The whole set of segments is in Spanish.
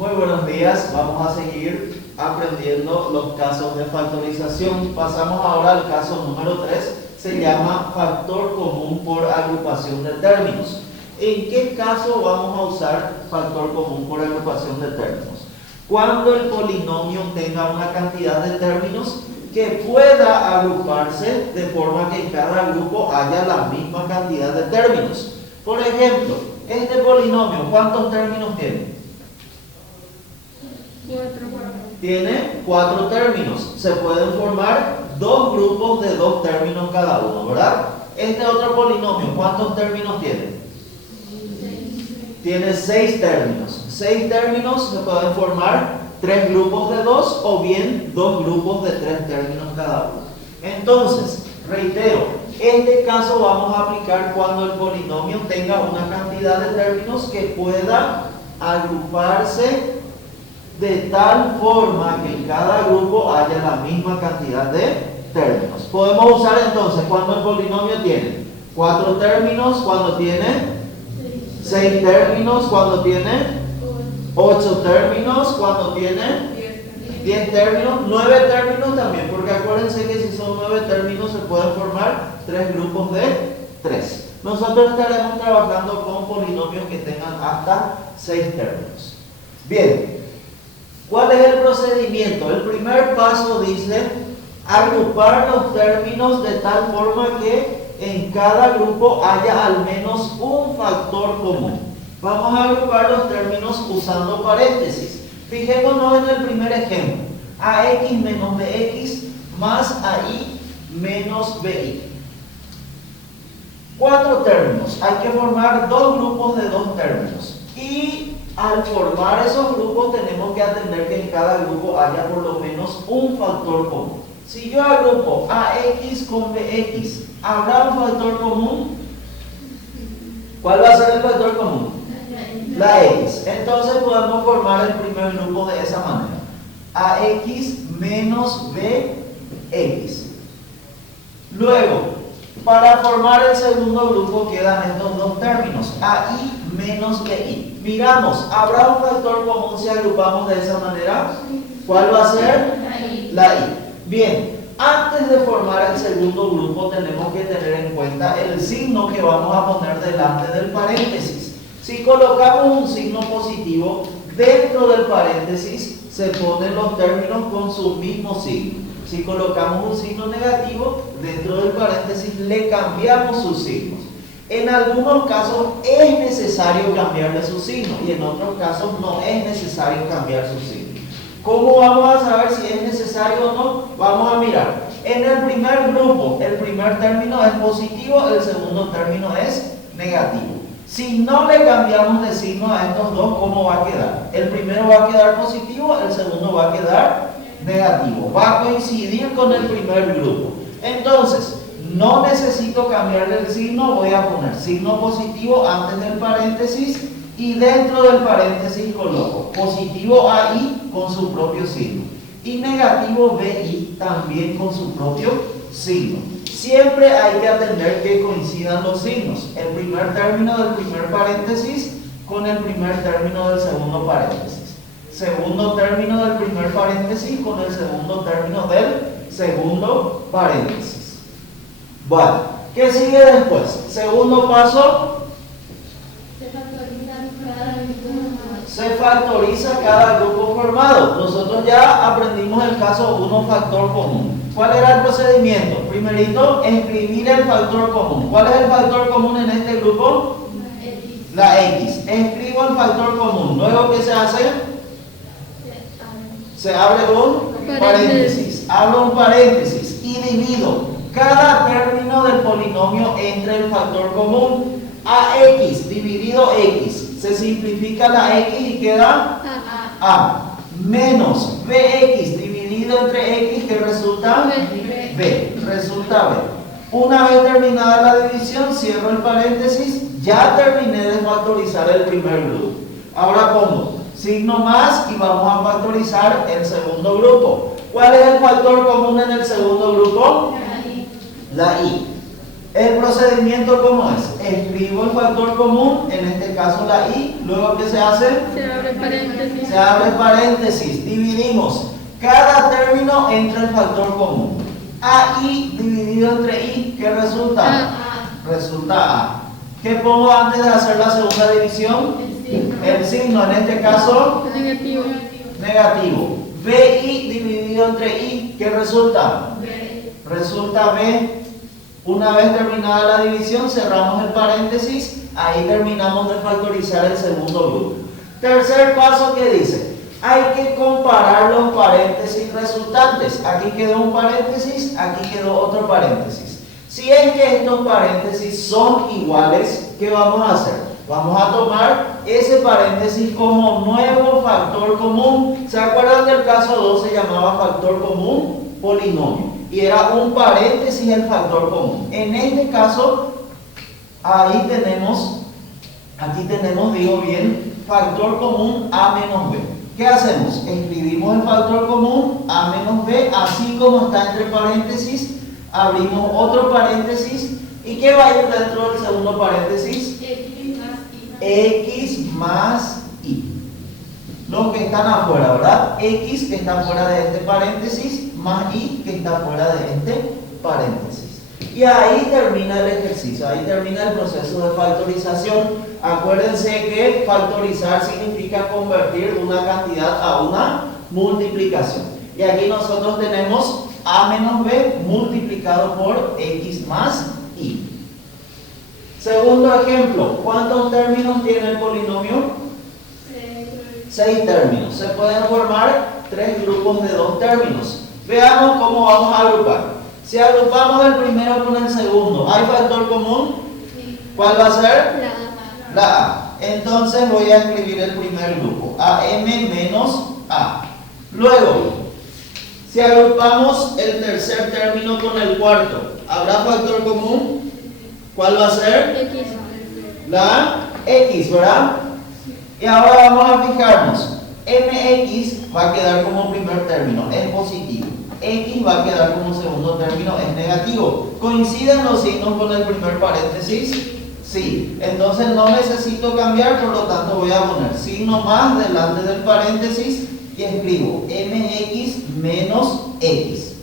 Muy buenos días, vamos a seguir aprendiendo los casos de factorización. Pasamos ahora al caso número 3, se llama factor común por agrupación de términos. ¿En qué caso vamos a usar factor común por agrupación de términos? Cuando el polinomio tenga una cantidad de términos que pueda agruparse de forma que en cada grupo haya la misma cantidad de términos. Por ejemplo, este polinomio, ¿cuántos términos tiene? 4. Tiene 4 términos. Se pueden formar dos grupos de 2 términos cada uno, ¿verdad? Este otro polinomio, ¿cuántos términos tiene? 6. Tiene 6 términos. 6 términos se pueden formar 3 grupos de 2 o bien 2 grupos de 3 términos cada uno. Entonces, reitero, este caso vamos a aplicar cuando el polinomio tenga una cantidad de términos que pueda agruparse de tal forma que en cada grupo haya la misma cantidad de términos. Podemos usar entonces cuando el polinomio tiene 4 términos, cuando tiene 6 términos, cuando tiene 8 términos, cuando tiene 10 términos, 9 términos también, porque acuérdense que si son 9 términos se pueden formar 3 grupos de 3. Nosotros estaremos trabajando con polinomios que tengan hasta 6 términos. Bien, ¿cuál es el procedimiento? El primer paso dice agrupar los términos de tal forma que en cada grupo haya al menos un factor común. Vamos a agrupar los términos usando paréntesis. Fijémonos en el primer ejemplo. AX menos BX más AI menos BY. 4 términos. Hay que formar 2 grupos de 2 términos. Y al formar esos grupos tenemos que atender que en cada grupo haya por lo menos un factor común. Si yo agrupo AX con BX, ¿habrá un factor común? ¿Cuál va a ser el factor común? La X. Entonces podemos formar el primer grupo de esa manera. AX menos BX. Luego, para formar el segundo grupo quedan estos dos términos, AI menos BI. Miramos, ¿habrá un factor común si agrupamos de esa manera? ¿Cuál va a ser? La I. Bien, antes de formar el segundo grupo tenemos que tener en cuenta el signo que vamos a poner delante del paréntesis. Si colocamos un signo positivo, dentro del paréntesis se ponen los términos con su mismo signo. Si colocamos un signo negativo, dentro del paréntesis le cambiamos sus signos. En algunos casos es necesario cambiarle su signo y en otros casos no es necesario cambiar su signo. ¿Cómo vamos a saber si es necesario o no? Vamos a mirar. En el primer grupo, el primer término es positivo, el segundo término es negativo. Si no le cambiamos de signo a estos dos, ¿cómo va a quedar? El primero va a quedar positivo, el segundo va a quedar negativo. Va a coincidir con el primer grupo. Entonces, no necesito cambiarle el signo, voy a poner signo positivo antes del paréntesis y dentro del paréntesis coloco positivo AI con su propio signo y negativo BI también con su propio signo. Siempre hay que atender que coincidan los signos. El primer término del primer paréntesis con el primer término del segundo paréntesis. Segundo término del primer paréntesis con el segundo término del segundo paréntesis. Bueno, ¿qué sigue después? Segundo paso. Se factoriza cada grupo formado. Nosotros ya aprendimos el caso 1, factor común. ¿Cuál era el procedimiento? Primerito, escribir el factor común. ¿Cuál es el factor común en este grupo? La X. Escribo el factor común. Luego, ¿qué se hace? Se abre un paréntesis. Abro un paréntesis y divido cada término del polinomio entre el factor común. AX dividido X. Se simplifica la X y queda A. Menos BX dividido entre X, que resulta B. Resulta B. Una vez terminada la división, cierro el paréntesis. Ya terminé de factorizar el primer grupo. Ahora pongo signo más y vamos a factorizar el segundo grupo. ¿Cuál es el factor común en el segundo grupo? La I. El procedimiento, ¿cómo es? Escribo el factor común, en este caso la i, luego ¿qué se hace? Se abre paréntesis. Se abre paréntesis, dividimos cada término entre el factor común. AI dividido entre i, ¿qué resulta? Resulta A. ¿Qué pongo antes de hacer la segunda división? El signo, en este caso, Negativo. negativo. BI dividido entre i, ¿qué resulta? Resulta B. Una vez terminada la división, cerramos el paréntesis, ahí terminamos de factorizar el segundo grupo. Tercer paso, ¿qué dice? Hay que comparar los paréntesis resultantes. Aquí quedó un paréntesis, aquí quedó otro paréntesis. Si es que estos paréntesis son iguales, ¿qué vamos a hacer? Vamos a tomar ese paréntesis como nuevo factor común. ¿Se acuerdan del caso 2? Se llamaba factor común polinomio. Y era un paréntesis el factor común. En este caso, ahí tenemos, aquí tenemos, digo bien, factor común A menos B. ¿Qué hacemos? Escribimos el factor común A menos B, así como está entre paréntesis, abrimos otro paréntesis. ¿Y qué va a ir dentro del segundo paréntesis? X más y. Los que están afuera, ¿verdad? X que está fuera de este paréntesis más y que está fuera de este paréntesis. Y ahí termina el ejercicio, ahí termina el proceso de factorización. Acuérdense que factorizar significa convertir una cantidad a una multiplicación. Y aquí nosotros tenemos a menos b multiplicado por x más y. Segundo ejemplo, ¿cuántos términos tiene el polinomio? 6 términos. Se pueden formar 3 grupos de 2 términos. Veamos cómo vamos a agrupar. Si agrupamos el primero con el segundo, ¿hay factor común? ¿Cuál va a ser? La A. Entonces voy a escribir el primer grupo, AM menos A. Luego, si agrupamos el tercer término con el cuarto, ¿habrá factor común? ¿Cuál va a ser? X. La X, ¿verdad? Y ahora vamos a fijarnos. MX va a quedar como primer término, es positivo. X va a quedar como segundo término, es negativo. ¿Coinciden los signos con el primer paréntesis? Sí. Entonces no necesito cambiar, por lo tanto voy a poner signo más delante del paréntesis y escribo MX menos X.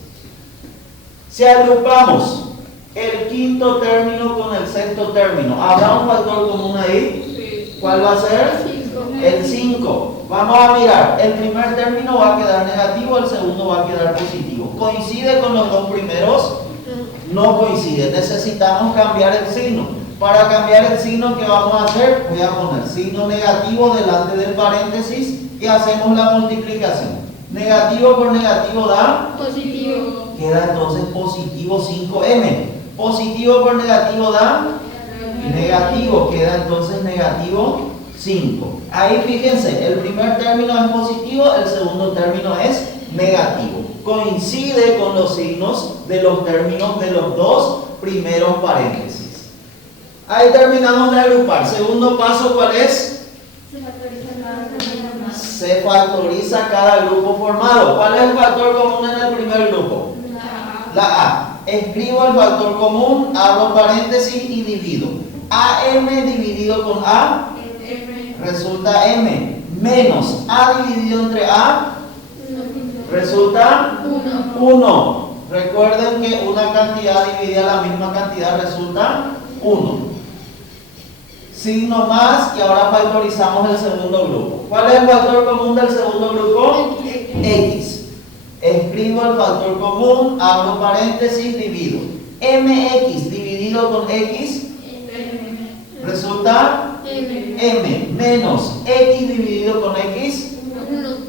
Si agrupamos el quinto término con el sexto término, ¿habrá un factor común ahí? Sí. ¿Cuál va a ser? El 5. Vamos a mirar, el primer término va a quedar negativo, el segundo va a quedar positivo. ¿Coincide con los dos primeros? No coincide, necesitamos cambiar el signo. Para cambiar el signo, ¿qué vamos a hacer? Voy a poner signo negativo delante del paréntesis y hacemos la multiplicación. Negativo por negativo da Positivo. queda entonces positivo 5m. Positivo por negativo da negativo, queda entonces negativo 5. Ahí fíjense, el primer término es positivo, el segundo término es negativo. Coincide con los signos de los términos de los dos primeros paréntesis. Ahí terminamos de agrupar. Segundo paso, ¿cuál es? Se factoriza cada grupo formado. ¿Cuál es el factor común en el primer grupo? La A. Escribo el factor común, abro paréntesis y divido. AM dividido con A resulta M, menos A dividido entre A resulta 1. Recuerden que una cantidad dividida a la misma cantidad resulta 1. Signo más y ahora factorizamos el segundo grupo. ¿Cuál es el factor común del segundo grupo? X. Escribo el factor común, abro paréntesis, divido. MX dividido con X resulta M, menos X dividido con X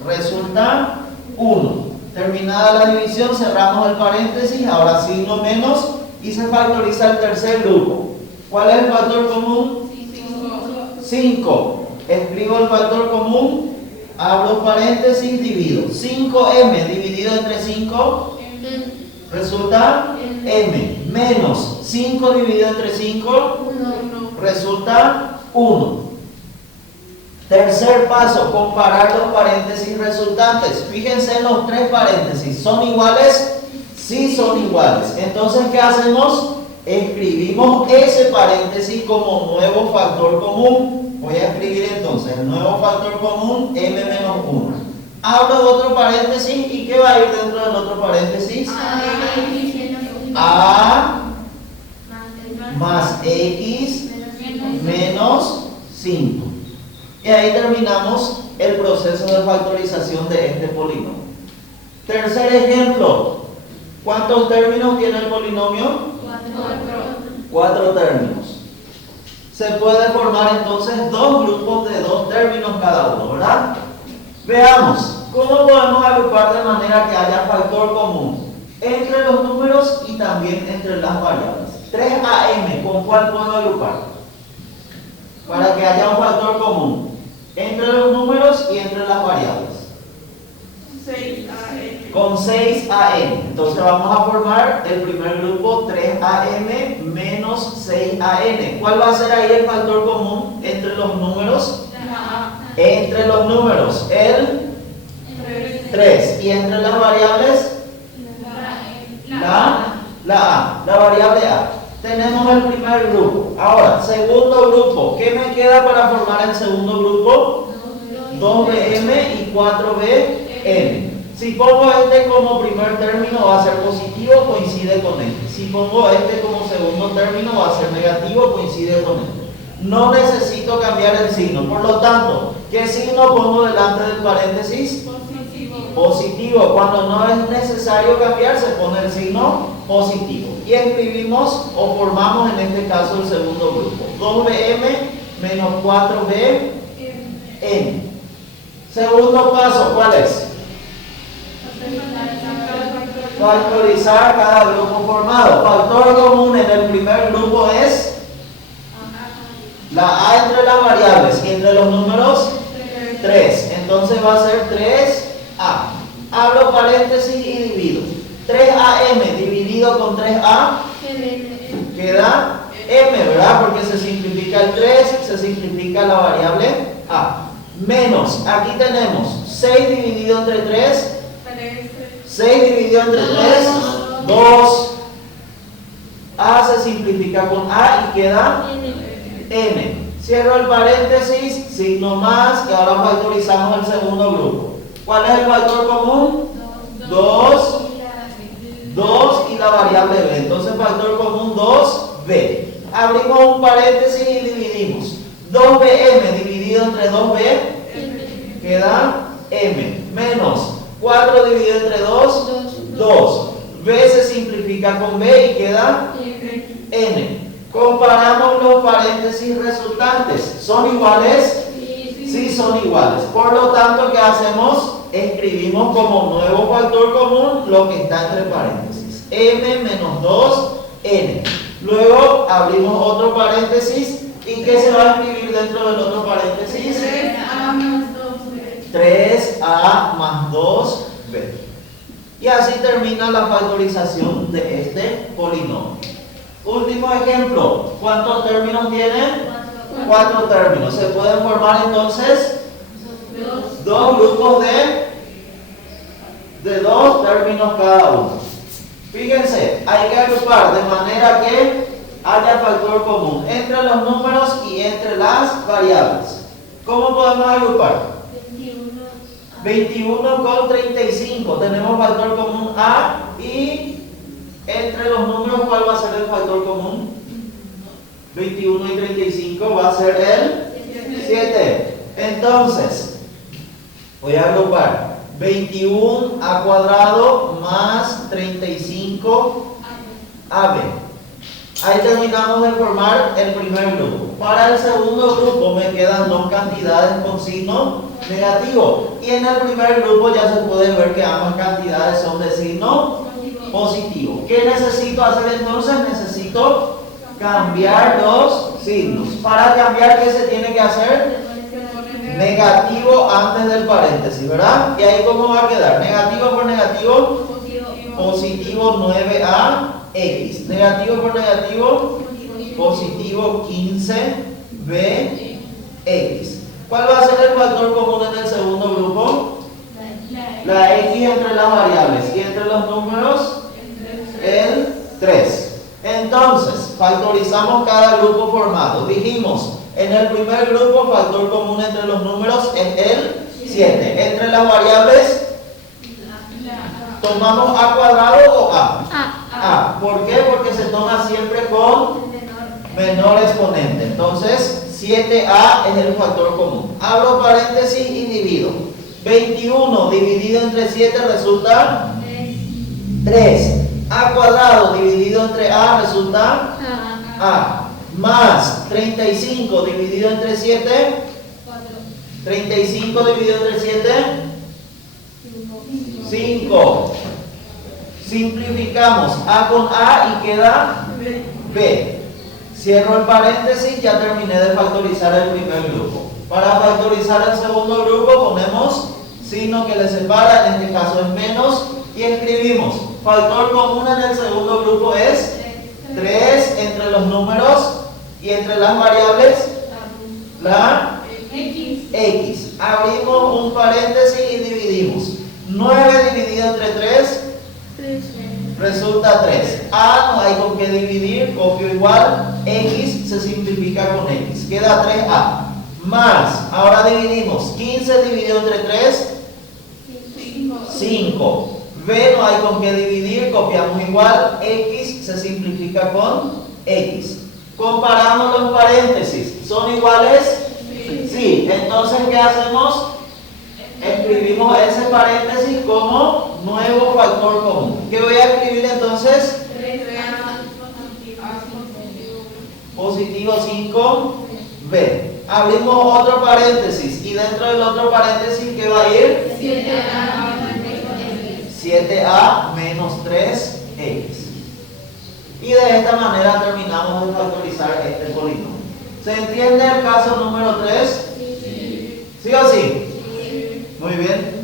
resulta 1. Terminada la división, cerramos el paréntesis, ahora signo menos y se factoriza el tercer grupo. ¿Cuál es el factor común? 5. Escribo el factor común, abro paréntesis, divido. 5m dividido entre 5 resulta m, menos 5 dividido entre 5 resulta 1. Tercer paso, comparar los paréntesis resultantes. Fíjense en los tres paréntesis. ¿Son iguales? Sí, son iguales. Entonces, ¿qué hacemos? escribimos ese paréntesis como nuevo factor común. Voy a escribir entonces el nuevo factor común m menos 1. Abro otro paréntesis y ¿qué va a ir dentro del otro paréntesis? A más x menos 5. Y ahí terminamos el proceso de factorización de este polinomio. Tercer ejemplo. ¿Cuántos términos tiene el polinomio? 4 términos. Se puede formar entonces dos grupos de 2 términos cada uno, ¿verdad? Veamos, ¿cómo podemos agrupar de manera que haya factor común entre los números y también entre las variables? 3am, ¿con cuál puedo agrupar? Para que haya un factor común entre los números y entre las variables. 6am. Con 6am. Entonces vamos a formar el primer grupo 3am menos 6an. ¿Cuál va a ser ahí el factor común entre los números? Entre los números, el 3. Y entre las variables, la variable a. Tenemos el primer grupo. Ahora, segundo grupo. ¿Qué me queda para formar el segundo grupo? 2bm y 4bm. Si pongo este como primer término va a ser positivo, coincide con este. Si pongo este como segundo término va a ser negativo, coincide con este. No necesito cambiar el signo. Por lo tanto, ¿qué signo pongo delante del paréntesis? Positivo. Cuando no es necesario cambiar, se pone el signo positivo. Y escribimos o formamos en este caso el segundo grupo. 2bm menos 4bm. Segundo paso, ¿cuál es? Factorizar cada grupo formado. Factor común en el primer grupo es la a entre las variables y entre los números 3. Entonces va a ser 3a. Abro paréntesis y divido. 3am dividido con 3a queda m, ¿verdad? Porque se simplifica el 3, se simplifica la variable a. Menos, aquí tenemos 6 dividido entre 3. 6 dividido entre 3, 2. A se simplifica con A y queda n. Cierro el paréntesis, signo más y ahora factorizamos el segundo grupo. ¿Cuál es el factor común? 2 y la variable b. Entonces factor común 2b. Abrimos un paréntesis y dividimos. 2bm dividido entre 2b queda m. Menos 4 dividido entre 2, 2. B se simplifica con B y queda n. Comparamos los paréntesis resultantes. ¿Son iguales? Sí, son iguales. Por lo tanto, ¿qué hacemos? Escribimos como nuevo factor común lo que está entre paréntesis. M menos 2, n. Luego abrimos otro paréntesis. ¿Y qué se va a escribir dentro del otro paréntesis? 3a más 2b. Y así termina la factorización de este polinomio. Último ejemplo. ¿Cuántos términos tiene? 4 términos. Se pueden formar entonces dos grupos de 2 términos cada uno. Fíjense, hay que agrupar de manera que haya factor común entre los números y entre las variables. ¿Cómo podemos agrupar? 21 con 35. Tenemos factor común A y entre los números, ¿cuál va a ser el factor común? 21 y 35 va a ser el 7. Entonces, voy a agrupar 21a cuadrado más 35ab. Ahí terminamos de formar el primer grupo. Para el segundo grupo me quedan dos cantidades con signo negativo. Y en el primer grupo ya se puede ver que ambas cantidades son de signo positivo. ¿Qué necesito hacer entonces? Necesito cambiar los signos. Para cambiar, ¿qué se tiene que hacer? Negativo antes del paréntesis, ¿verdad? Y ahí ¿cómo va a quedar? Negativo por negativo, positivo 9ax. Negativo por negativo, positivo 15bx. ¿Cuál va a ser el factor común en el segundo grupo? La x entre las variables y entre los números el 3. Entonces, factorizamos cada grupo formado. Dijimos, en el primer grupo, factor común entre los números es el 7. Entre las variables, ¿tomamos a cuadrado o a? A. ¿Por qué? Porque se toma siempre con menor exponente. Entonces, 7a es el factor común. Abro paréntesis y divido. 21 dividido entre 7 resulta 3. A cuadrado dividido entre a resulta a. Más 35 dividido entre 7. 35 dividido entre 7. 5. Simplificamos a con a y queda b. Cierro el paréntesis, ya terminé de factorizar el primer grupo. Para factorizar el segundo grupo ponemos signo que le separa, en este caso es menos, y escribimos. Factor común en el segundo grupo es 3 entre los números y entre las variables la x. Abrimos un paréntesis y dividimos. 9 dividido entre 3 resulta 3. A no hay con qué dividir, copio igual. X se simplifica con x. Queda 3a. Más, ahora dividimos. 15 dividido entre 3, 5. B no hay con qué dividir, copiamos igual. X se simplifica con x. Comparamos los paréntesis. ¿Son iguales? Sí. Entonces, ¿qué hacemos? Escribimos ese paréntesis como nuevo factor común. ¿Qué voy a escribir entonces? Positivo 5b. Abrimos otro paréntesis y dentro del otro paréntesis, ¿qué va a ir? 7a menos 3x. Y de esta manera terminamos de factorizar este polinomio. ¿Se entiende el caso número 3? ¿Sí o sí? Muy bien.